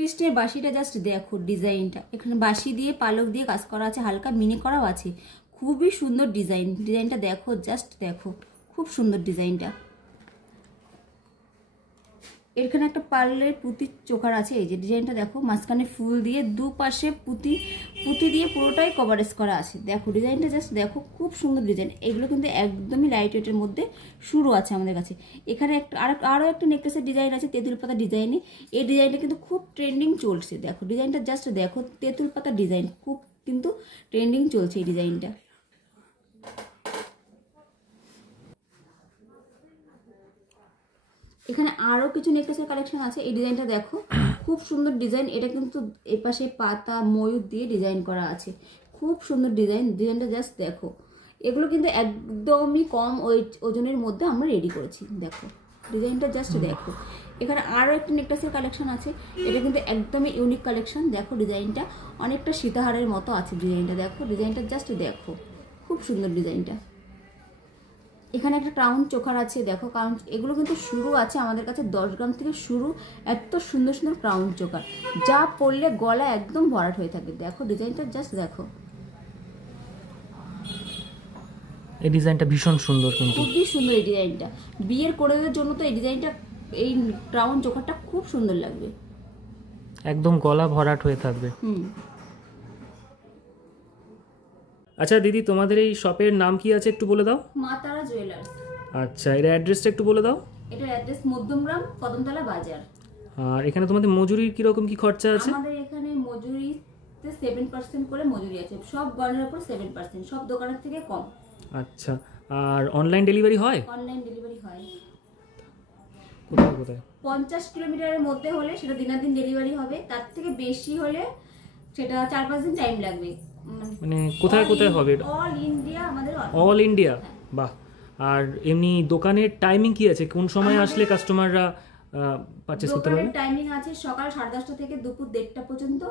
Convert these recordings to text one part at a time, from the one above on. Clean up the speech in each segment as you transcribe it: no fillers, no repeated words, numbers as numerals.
কৃষ্ণের বাঁশিটা জাস্ট দেখো ডিজাইনটা, এখানে বাঁশি দিয়ে পালক দিয়ে কাজ করা আছে, হালকা মিনি করাও আছে, খুবই সুন্দর ডিজাইন। ডিজাইনটা দেখো, জাস্ট দেখো, খুব সুন্দর ডিজাইনটা। এখানে একটা পার্লের পুঁতির চোকার আছে, এই যে ডিজাইনটা দেখো, মাঝখানে ফুল দিয়ে দুপাশে পুঁতি দিয়ে পুরোটাই কভারেজ করা আছে। দেখো ডিজাইনটা জাস্ট দেখো, খুব সুন্দর ডিজাইন। এগুলো কিন্তু একদমই লাইট ওয়েটের মধ্যে শুরু আছে আমাদের কাছে। এখানে একটা আরও একটা নেকলেসের ডিজাইন আছে তেঁতুল পাতা ডিজাইনে। এই ডিজাইনটা কিন্তু খুব ট্রেন্ডিং চলছে। দেখো ডিজাইনটা জাস্ট দেখো, তেঁতুল পাতা ডিজাইন খুব কিন্তু ট্রেন্ডিং চলছে এই ডিজাইনটা। এখানে আরও কিছু নেকলেসের কালেকশন আছে। এই ডিজাইনটা দেখো, খুব সুন্দর ডিজাইন। এটা কিন্তু এপাশে পাতা ময়ূর দিয়ে ডিজাইন করা আছে, খুব সুন্দর ডিজাইন। ডিজাইনটা জাস্ট দেখো, এগুলো কিন্তু একদমই কম ওজনের মধ্যে আমরা রেডি করেছি। দেখো ডিজাইনটা জাস্ট দেখো। এখানে আরও একটা নেকলেসের কালেকশন আছে, এটা কিন্তু একদমই ইউনিক কালেকশন। দেখো ডিজাইনটা অনেকটা সীতাহারের মতো আছে। ডিজাইনটা দেখো, ডিজাইনটা জাস্ট দেখো, খুব সুন্দর ডিজাইনটা। এখানে একটা ক্রাউন চোকার আছে, দেখো কারণ এগুলো কিন্তু শুরু আছে আমাদের কাছে 10 গ্রাম থেকে শুরু। এত সুন্দর সুন্দর ক্রাউন চোকার, যা পরলে গলা একদম ভরাট হয়ে থাকে। দেখো ডিজাইনটা জাস্ট দেখো, এই ডিজাইনটা ভীষণ সুন্দর, কিন্তু খুবই সুন্দর এই ডিজাইনটা। বিয়ের কোরেদের জন্য তো এই ডিজাইনটা, এই ক্রাউন চোকারটা খুব সুন্দর লাগবে, একদম গলা ভরাট হয়ে থাকবে। আচ্ছা দিদি, তোমাদের এই শপের নাম কি আছে একটু বলে দাও। মা তারা জুয়েলার্স। আচ্ছা, এর অ্যাড্রেসটা একটু বলে দাও। এটা অ্যাড্রেস মধ্যমগ্রাম কদমতলা বাজার। আর এখানে তোমাদের মজুরির কিরকম কি খরচা আছে? আমাদের এখানে মজুরিতে 7% করে মজুরি আছে, সব গয়নার উপর 7%, সব দোকানের থেকে কম। আচ্ছা, আর অনলাইন ডেলিভারি হয়? অনলাইন ডেলিভারি হয়। কোথায় কোথায়? 50 কিলোমিটারের মধ্যে হলে সেটা দিনাদিন ডেলিভারি হবে, তার থেকে বেশি হলে সেটা 4-5 দিন টাইম লাগবে। মানে কোথায় কোথায় হবে? অল ইন্ডিয়া আমাদের। All India? বাহ। আর এমনি দোকানের টাইমিং কি আছে? কোন সময় আসলে কাস্টমাররা পারচেজ করতে পারবে? দোকানের টাইমিং আছে সকাল 10:30 থেকে দুপুর 1:30 পর্যন্ত,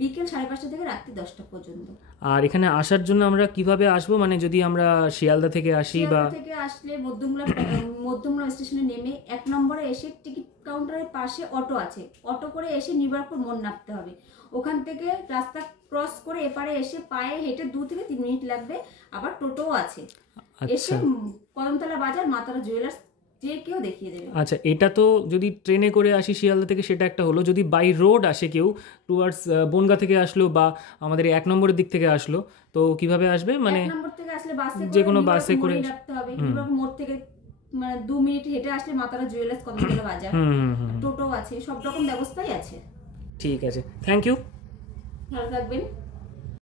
বিকেল 5:30 থেকে রাত্রি 10টা পর্যন্ত। আর এখানে আসার জন্য আমরা কিভাবে আসবো? মানে যদি আমরা শিয়ালদা থেকে আসি বা থেকে আসলে মধ্যমগ্রাম স্টেশনে নেমে 1 নম্বরে এসে টিকিট কাউন্টারের পাশে অটো আছে, অটো করে এসে নিবারপুর মোড় নামতে হবে। ওখান থেকে রাস্তা ক্রস করে এপারে এসে পায়ে হেঁটে 2 থেকে 3 মিনিট লাগবে। আবার টোটোও আছে, এসে কদমতলা বাজার মা তারা জুয়েলার্স যে কেউ দেখিয়ে দেবে। আচ্ছা, এটা তো যদি ট্রেনে করে আসি শিয়ালদা থেকে সেটা একটা হলো। যদি বাই রোড আসে কেউ টুয়ার্ডস বনগা থেকে আসলো বা আমাদের 1 নম্বরের দিক থেকে আসলো, তো কিভাবে আসবে? মানে 1 নম্বর থেকে আসলে বাসে যে কোনো বাসে করে নামতে হবে। নিবারপুর মোড় থেকে মানে 2 মিনিট হেঁটে আসলে মা তারা জুয়েলার্স কদমতলা বাজার। টোটো আছে, সব রকম ব্যবস্থাই আছে। ঠিক আছে, থ্যাংক ইউ, ভালো থাকবেন।